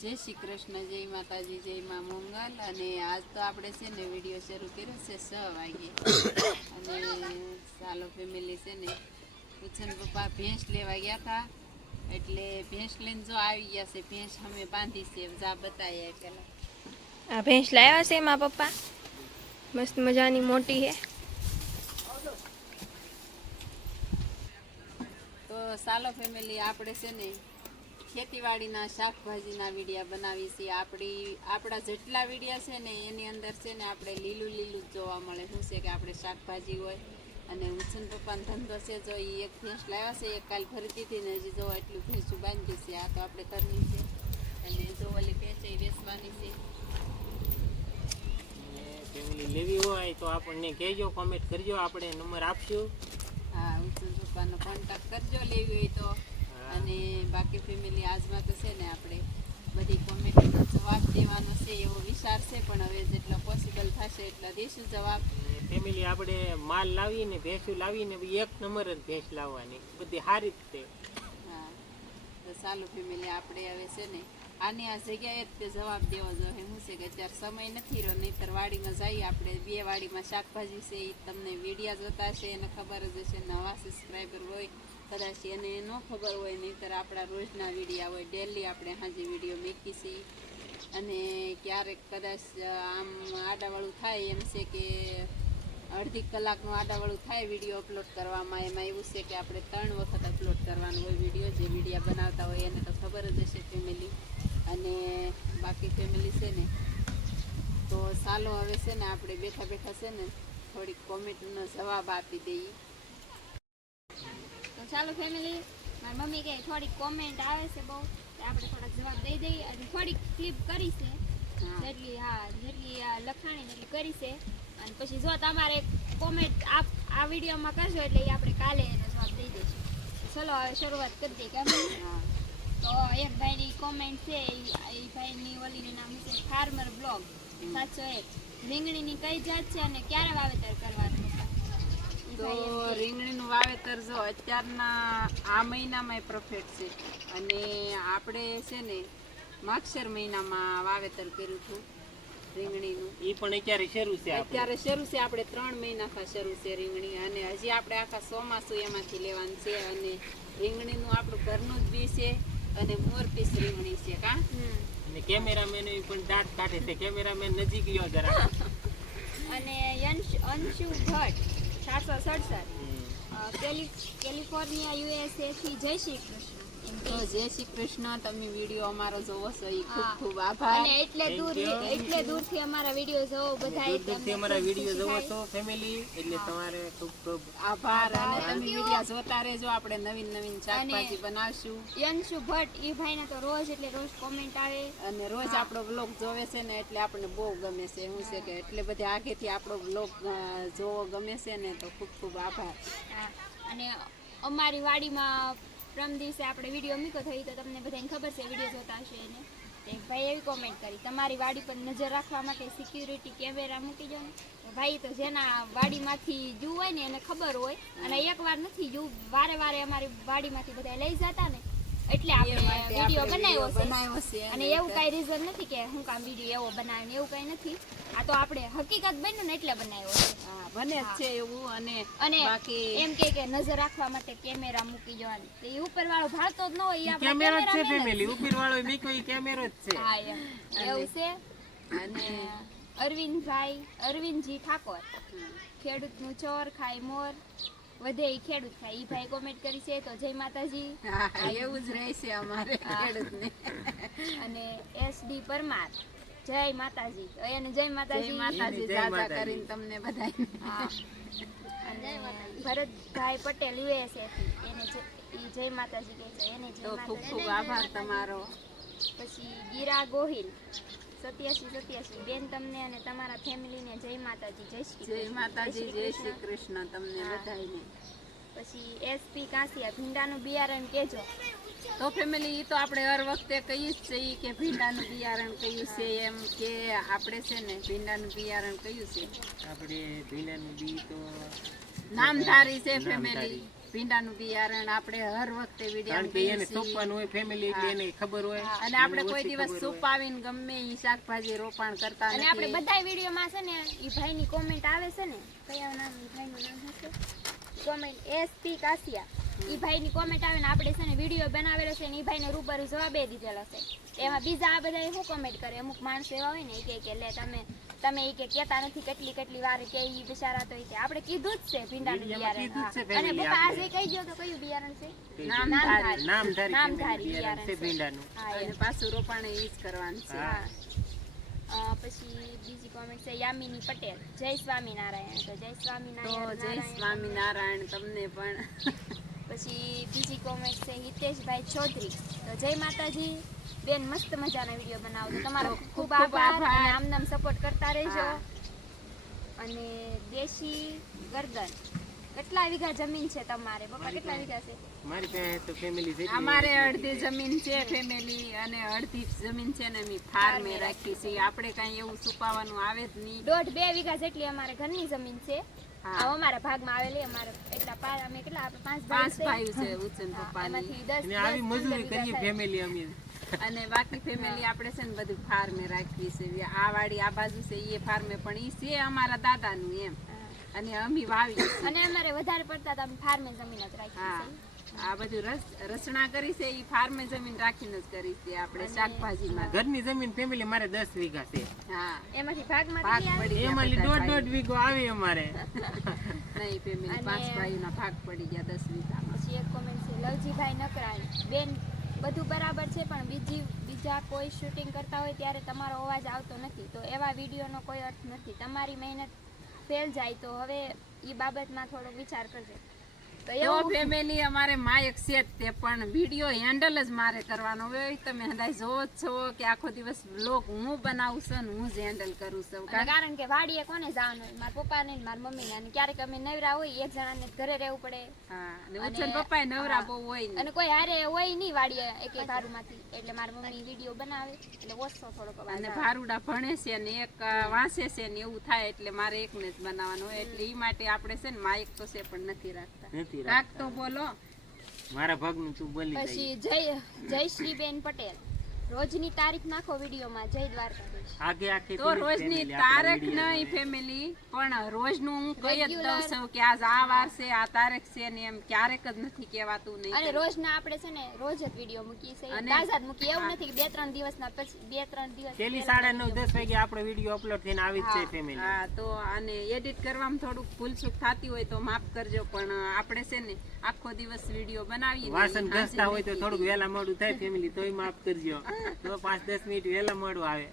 જય શ્રી કૃષ્ણ, જય માતાજી, જય મા મંગલ। અને આજ તો આપણે છે ને વિડીયો શરૂ કર્યો છે 6 વાગે અને ચાલો ફેમિલી છે ને ઉછન પપ્પા ભેંસ લેવા ગયા હતા એટલે ભેંસ લઈને જો આવી ગયા છે। ભેંસ અમે બાંધી છે, જા બતાયા પેલા આ ભેંસ લાવ્યા છે એમાં પપ્પા મસ્ત મજાની મોટી છે। તો ચાલો ફેમિલી આપણે છે ને ખેતીવાડીના શાકભાજીના વિડીયા બનાવી છીએ। આપણા જેટલા વિડીયા છે ને એની અંદર છે ને આપણે લીલું લીલું જ જોવા મળે। શું છે કે આપણે શાકભાજી હોય અને ઉછન પપ્પાનો ધંધો છે। જો એ એક ભેંસ લાવ્યા છે, એક કાલ ભરતી હતી ને હજી જો એટલું ભેંસું બાંધી છે। આ તો આપણે ઘરની છે અને જો ઓલી ભેંસ એ વેચવાની છે। ફેમિલી લેવી હોય તો આપણને કહેજો, કોમેન્ટ કરજો, આપણે નંબર આપશું। હા, ઉછન પપ્પાનો કોન્ટેક્ટ કરજો લેવી હોય તો। અને બાકી ફેમિલી આજમાં તો છે ને આપણે બધી કોમેન્ટનો જવાબ દેવાનો છે એવો વિચાર છે, પણ હવે જેટલો પોસિબલ થશે એટલા દઈશું જવાબ। ફેમિલી આપણે માલ લાવીને ભેંસું લાવીને એક નંબર જ ભેંસ લાવવાની, બધી સારી જ છે। હા, તો ચાલો ફેમિલી આપણે હવે છે ને આની આ જગ્યાએ જ તે જવાબ દેવો જોઈએ। શું છે કે અત્યારે સમય નથી રહ્યો, નહીંતર વાડીમાં જઈએ આપણે। 2 વાડીમાં શાકભાજી છે એ તમને વિડીયા જોતા હશે એને ખબર જ હશે। નવા સબસ્ક્રાઈબર હોય કદાચ એને ન ખબર હોય, નહીંતર આપણા રોજના વિડીયા હોય, ડેલી આપણે સાંજે વિડીયો મૂકી છીએ। અને ક્યારેક કદાચ આમ આડાવાળું થાય એમ છે કે અડધી કલાકનું આડાવાળું થાય વિડીયો અપલોડ કરવામાં। એમાં એવું છે કે આપણે 3 વખત અપલોડ કરવાનું હોય વિડીયો। જે વિડીયા બનાવતા હોય એને તો ખબર જ હશે ફેમિલી। અને બાકી ફેમિલી છે ને તો ચાલો હવે છે ને આપણે બેઠા બેઠા છે ને થોડીક કોમેન્ટનો જવાબ આપી દઈએ। તો ચાલો ફેમિલી, મારી મમ્મી કહે થોડીક કોમેન્ટ આવે છે બહુ, આપણે થોડાક જવાબ દઈ દઈએ અને થોડીક ક્લિપ કરી છે જેટલી લખાણી એટલી કરી છે। અને પછી જો તમારે કોમેન્ટ આ વિડીયોમાં કરશો એટલે આપણે કાલે એનો જવાબ દઈ દઈશું। ચલો હવે શરૂઆત કરી દઈએ કેમ? તો એક ભાઈની કોમેન્ટ છે, એ ભાઈની ઓલીનું નામ છે ફાર્મર બ્લોગ 701। રીંગણીની કઈ જાત છે અને ક્યારે વાવેતર કરવાનું? તો રીંગણીનું વાવેતર જો અત્યારના આ મહિનામાં પરફેક્ટ છે અને આપણે છે ને માગશર મહિનામાં વાવેતર કર્યું હતું રીંગણીનું। એ પણ અત્યારે શરૂ છે, અત્યારે શરૂ છે, આપણે 3 મહિનાથી શરૂ છે રીંગણી। અને હજી આપણે આખા ચોમાસું એમાંથી લેવાનું છે। અને રીંગણીનું આપણું ઘરનું જ બી છે અને મોરપીસ રીંગણી છે કા। અને કેમેરામેન પણ દાંત કાઢે છે, કેમેરામેન નજીક લ્યો જરા। અને અંશુ ભટ્ટ 767 કેલિફોર્નિયા USA થી જય શ્રી કૃષ્ણ। તો જય શ્રી કૃષ્ણ, તમે વિડીયો અમારો જોવો છો એ ખૂબ ખૂબ આભાર। અને એટલે દૂરથી અમારા વિડીયો જોવો બધાય, દૂરથી અમારા વિડીયો જોવો છો ફેમિલી, એટલે તમારે ખૂબ ખૂબ આભાર। અને તમે વિડીયો જોતા રહેજો, આપણે નવીન નવીન શાકભાજી બનાવશું। અંશુ ભટ્ટ એ ભાઈને તો રોજ કોમેન્ટ આવે અને રોજ આપણો બ્લોગ જોવે છે ને એટલે આપણને બહુ ગમે છે। શું છે કે એટલે બધે આગેથી આપણો બ્લોગ જોવો ગમે છે ને, તો ખૂબ ખૂબ આભાર। અને અમારી વાડીમાં પ્રમ દિવસે આપણે વિડીયો મૂક્યો તો એ તો તમને બધાને ખબર છે, વિડીયો જોતા હશે એને। તે ભાઈ એવી કોમેન્ટ કરી, તમારી વાડી પર નજર રાખવા માટે સિક્યુરિટી કેમેરા મૂકી દો ને। ભાઈ તો જેના વાડીમાંથી જુ હોય ને એને ખબર હોય, અને એકવાર નથી જુ વારે વારે અમારી વાડીમાંથી બધા લઈ જતા ને એટલે આપણે વિડીયો બનાવ્યો છે। અને એવું કઈ રીઝન નથી કે હું કામ વિડીયો એવો બનાવ્યો, એવું કઈ નથી। આ તો આપણે હકીકત બન્યું ને એટલે બનાવ્યો છે। બને જ છે એવું। અને બાકી એમ કે નજર રાખવા માટે કેમેરા મૂકી જવાની, તો એ ઉપર વાળો ભાગતો જ ન હોય, એ કેમેરો જ છે ફેમિલી, ઉપર વાળો બીજો ઈ કેમેરો જ છે। હા એવું છે। અને અરવિંદજી ઠાકોર, ખેડૂતનું ચોર ખાય મોર, વધે ઈ ખેડૂત ખાય, ઈ ભાઈ કોમેન્ટ કરી છે। તો જય માતાજી। એવું જ રહેશે અમારે ખેડૂતને। અને SD પરમાર, જય માતાજી। તો એને જય માતાજી જાજા કરીને તમને બધાને। અને ભરતભાઈ પટેલ USA થી, એને જય માતાજી કહે છે, એને જય તો ખૂબ માતાજી। ખૂબ આભાર તમારો। પછી ગીરા ગોહિલ 8787 બેન, તમને અને તમારા ફેમિલીને જય માતાજી, જય શ્રી જય માતાજી, જય શ્રી કૃષ્ણ તમને બધાને। પછી SP કાંસિયા, ભીંડાનું બિયારણ કેજો। તો ફેમિલી એ તો આપણે હર વખતે કહીએ જ છીએ કે ભીંડાનું બિયારણ કયું છે, એમ કે આપણે છે ને ભીંડાનું બિયારણ કયું છે, આપણે ભીંડાનું બી તો નામધારી છે ફેમિલી। ભીંડાનું બિયારણ આપણે હર વખતે કારણ કે એને સોંપવાનું હોય ફેમિલી એટલે એને ખબર હોય અને આપણે કોઈ દિવસ સુપાવીને ગમે ઈ શાકભાજી રોપાણ કરતા અને નથી. આપણે બધા વિડીયોમાં છે ને ઈ ભાઈની કોમેન્ટ આવે છે ને, કયા નામ ઈ ભાઈનું નામ હશે, કોમેન્ટ એસપી કાસિયા, ઈ ભાઈની કોમેન્ટ આવે ને આપણે છે ને વિડીયો બનાવેલો છે ને ઈ ભાઈને રૂબરૂ જવાબે દીધેલો છે. એમાં બીજા આ બધા શું કોમેન્ટ કરે, અમુક માણસો એવા હોય ને ઈ કે લે તમે ઈ કે કહેતા નથી કેટલી વાર કે ઈ બિચારા તો ઈ કે આપણે કીધું જ છે ભીંડાનું બિયારણ. અને પપ્પા આજે કહી દો તો કયું બિયારણ છે? નામધારી બિયારણ છે ભીંડાનું. હા અને પાછું રોપાણ ઈ જ કરવાનું છે. પછી બીજી કોમેન્ટ છે યામિની પટેલ, જય સ્વામિનારાયણ. તો જય તો સ્વામિનારાયણ. જય સ્વામિનારાયણ તમને પણ. પછી બીજી કોમેન્ટ છે હિતેશભાઈ ચૌધરી, તો જય માતાજી બેન, મસ્ત મજાના વિડીયો બનાવો. તો તમારો ખૂબ ખૂબ આભાર આભાર. અને આમ સપોર્ટ કરતા રહેજો. હા. અને દેશી ગરદન, કેટલા વીઘા જમીન છે તમારે પપ્પા? કેટલા વીઘા છે? મારી પાસે તો ફેમિલી છે અમારે અડધી જમીન છે ફેમિલી અને અડધી જમીન છે ને અમે ફાર્મે રાખી છે. આપણે કઈ એવું સુપાવાનું આવે જ નહીં. 1.5-2 વીઘા જેટલી અમારે ઘરની જમીન છે. હા. આ અમારા ભાગમાં આવેલી. અમારે એટલા અમે કેટલા આપણે 5 પાંચ ભાઈ ભાઈ છે ઉચન પપ્પાની. એમાંથી 10 અને આવી મજૂરી કરીએ ફેમિલી અમે. અને બાકી ફેમિલી આપણે છે ને બધું ફાર્મે રાખી છે. આ વાડી આ બાજુ છે એ ફાર્મે પણ ઈ છે અમારા દાદાનું એમ. અને અમે વાવી છે. અને અમારે વધારે પડતા તો અમે ફાર્મે જમીન જ રાખી હા છે. આ બધું રચના કરી છે ઈ ફાર્મે જમીન રાખીને જ કરી છે આપણે શાકભાજીમાં. ઘરની જમીન ફેમિલી મારે 10 વીઘા છે. હા એમાંથી ભાગમાં ભાગ કેટલી આવે? પડી ગયા એમાં બધા 1.5 વીઘો આવે અમારે. નહીં ફેમિલી અને- 5 ભાઈઓના ભાગ પડી ગયા 10 વીઘામાં. પછી એક કોમેન્ટ છે લવજીભાઈ નકરાણી, બેન બધું બરાબર છે પણ બીજા કોઈ શૂટિંગ કરતા હોય ત્યારે તમારો અવાજ આવતો નથી, તો એવા વિડીયોનો કોઈ અર્થ નથી. તમારી મહેનત ફેલ જાય તો હવે એ બાબતમાં થોડો વિચાર કરજો. તો તો એવું ફેમિલી અમારે માયક છે જ તે પણ વિડીયો હેન્ડલ જ મારે કરવાનો હોય. તમે હદાય જોવો જ છો કે આખો દિવસ વ્લોગ હું બનાવું છું ને હું જ હેન્ડલ કરું છું. અને કારણ કે વાડીએ કોને જવાનું હોય? મારા પપ્પાને ને મારા મમ્મીને. અને ક્યારેક અમે નવરા હોય એક જણાને ઘરે રહેવું પડે હા અને ઉછન પપ્પાએ નવરા બહુ હોય ને. અને કોઈ હારે હોય નહીં વાડીએ એક ભારુમાંથી, એટલે મારી મમ્મી વિડીયો બનાવે એટલે ઓછો થોડોક અવાજ અને આવે. ભારુડા ભણે છે ને એક વાંચે છે ને એવું થાય એટલે મારે એકને જ બનાવવાનું હોય. એટલે ઈ માટે આપણે છે ને માયક તો છે પણ નથી રાખતા. નથી રાખ તો બોલો. મારા ભાગનું તું બોલી જાય. પછી જયશ્રીબેન પટેલ, રોજની તારીખ નાખો વિડીયોમાં. જય દ્વારકાધીશ. આખે તો રોજની તારીખ નહીં ફેમિલી પણ રોજનું હું કહી જ દઉં છું કે આજ આ વાર છે આ તારીખ છે ને એમ ક્યારેક જ નથી કહેવાતું. નહીં અને રોજના આપણે છે ને રોજ જ વિડીયો મૂકીએ છીએ, અને- તાજા જ મૂકીએ. એવું નથી કે 2-3 દિવસના પછી 2-3 દિવસ પેલી પહેલા 9:30-10 વાગે આપણો વિડીયો અપલોડ થઈને આવી જ છે ફેમિલી. હા તો આને એડિટ કરવામાં થોડુંક ભૂલચૂક થતી હોય તો માફ કરજો પણ આપણે છે ને આખો દિવસ વિડીયો બનાવીએ ને વાસણ સાંજે ઘસતા હોય તો મૂકી થોડુંક વહેલા મોડું થાય ફેમિલી તોય માફ કરજો. તો 5-10 મિનિટ વહેલા મોડું આવે.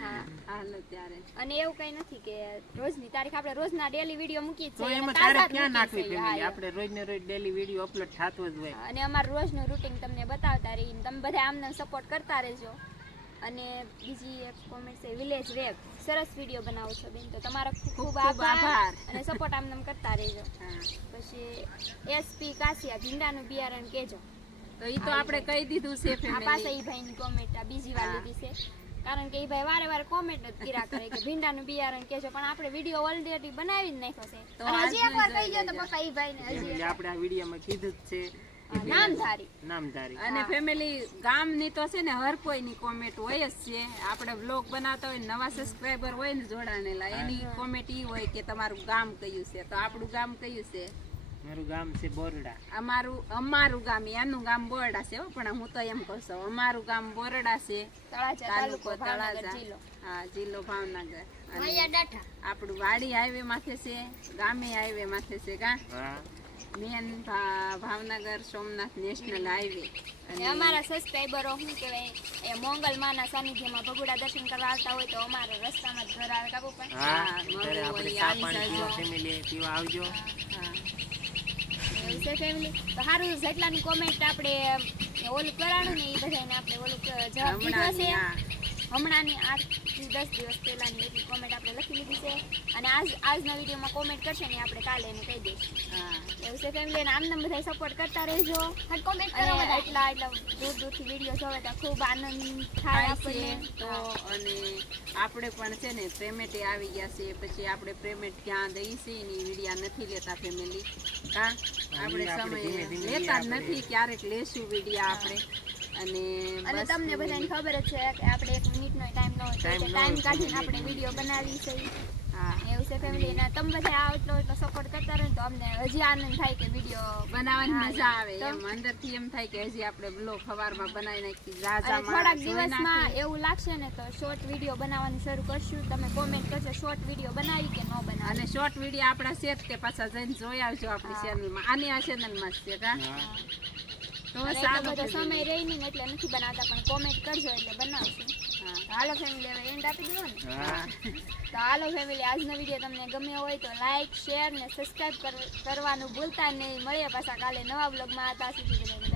હા. હાલો ત્યારે. અને એવું કઈ નથી કે રોજની તારીખ, આપણે રોજના ડેલી વિડીયો મૂકીએ જ તો છીએ. એમાં અને તાજા તારીખ જ ક્યાં નાખવી મૂકીએ છીએ. ફેમિલી? હા, આપણે રોજ ને રોજ ડેલી વિડીયો અપલોડ થતો જ હોય. અને અમારું રોજનું રૂટીન તમને બતાવતા રહીને તમે બધા આમને સપોર્ટ કરતા રહેજો. અને બીજી એક કોમેન્ટ છે વિલેજ વેબ, સરસ વિડીયો બનાવો છો બેન, તો તમારો ખૂબ ખૂબ ખૂબ આભાર આભાર. અને સપોર્ટ આમને કરતા રહેજો. હા પછી એસપી કાસિયા, ભીંડાનું બિયારણ કેજો. તો ઈ તો આપણે કહી દીધું છે આ પાસે ફેમિલી. ઈ ભાઈની કોમેન્ટ આ બીજી વાર હા. લીધી છે, કારણ કે ઈ ભાઈ વારે કોમેન્ટ જ કર્યા કરે કે ભીંડાનું બિયારણ કેજો, પણ આપણે વિડીયો ઓલરેડી બનાવી જ નાખ્યો છે. તો અને હજી એકવાર આજનો કહી દો તો જોઈ પપ્પા ઈ ભાઈને હજી ફેમિલી આપણે આ વિડીયોમાં કીધું જ છે એકવાર. નામધારી. નામધારી. અને ફેમિલી ગામની તો છે ને હર કોઈની કોમેન્ટ હોય જ છે. આપણે વ્લોગ બનાવતા હોય નવા સબસ્ક્રાઇબર હોય ને જોડાણેલા એની કોમેન્ટ ઈ હોય કે તમારું ગામ કયું છે. તો આપણું ગામ કયું છે? મારું ગામ છે બોરડા. અમારું ગામ એનું ગામ બોરડા છે હો, પણ હું તો એમ કહું છું અમારું ગામ બોરડા છે, તળાજા તાલુકો તાલુકો ભાવનગર તળાજા, જિલ્લો. હા જિલ્લો ભાવનગર. અને મૈયા ડાઠા. આપણું વાડી હાઈવે માથે છે, ગામે હાઈવે માથે છે કા હા. Main Bhavnagar Somnath national highway. અને અમારા સબસ્ક્રાઇબરો શું કહેવાય એ મોંગલમાના સાનિધ્યમાં ભગુડા દર્શન કરવા આવતા હોય તો અમારા રસ્તામાં જ ઘર આવે કાબુ પણ. હા હા, ત્યારે આપણે મળવું ચા હોય, પાણી આવી પીવા ફેમિલી પીવા આવજો. હા. એવું છે ફેમિલી. તો સારું, જેટલાની કોમેન્ટ આપણે ઓલું કરાણું ને એ બધાને આપણે ઓલું જવાબ દીધો હમણાં છે. હા. હમણાંની 8 થી 10 દિવસ પહેલાની એટલી કોમેન્ટ આપણે લખી લીધી છે અને આજના વિડીયોમાં કોમેન્ટ કરશે ને આપણે કાલે એને કહી દઈશું. હા એવું છે ફેમિલી, અને આમને બધા સપોર્ટ કરતા રહેજો. કોમેન્ટ અને કરો બધા. એટલા દૂરથી વિડીયો જોવે તો ખૂબ આનંદ થાય થાય છે આપણને. તો અને આપણે પણ છે ને પેમેન્ટે આવી ગયા છે, પછી આપણે પેમેન્ટ ક્યાં દઈએ છીએ એની વિડીયા નથી લેતા ફેમિલી. હા આપણે સમય લેતા જ નથી, ક્યારેક લેશું વિડીયા આપણે. અને અને બસ તમને બધાને ખબર જ છે કે આપણે 1 મિનિટનો ટાઈમ ન હોય તો ટાઈમ કાઢીને આપણે વિડીયો બનાવી છે. હા એવું છે ફેમિલી, અને તમે બધા એટલો સપોર્ટ કરતા રહો ને તો અમને હજી આનંદ થાય કે વિડીયો બનાવવાની હા, મજા આવે તો? એમ અંદરથી એમ થાય કે હજી આપણે બ્લોગ સવારમાં બનાવી નાખી અને જાજા થોડાક દિવસમાં એવું લાગશે ને તો શોર્ટ વિડીયો બનાવવાનું શરૂ કરશું. તમે કોમેન્ટ કરજો શોર્ટ વિડીયો બનાવી કે ન બનાવી. અને શોર્ટ વિડીયો આપણા છે જ તે પાછા જઈને જોઈ આવજો આપણી ચેનલમાં. આની આ ચેનલમાં જ છે કા તો અને એટલો સારું બધો family. સમય રહી નહીં ને એટલે નથી બનાવતા, પણ કોમેન્ટ કરજો એટલે બનાવશું. હા. હાલો ફેમિલી, હવે એન્ડ આપી દો ને. હા. તો હાલો ફેમિલી, આજનો વિડીયો તમને ગમ્યો હોય તો લાઈક, શેર ને સબસ્ક્રાઇબ કરવાનું ભૂલતા નહીં. મળીએ પાછા કાલે નવા બ્લોગમાં. ત્યાં સુધી બધાને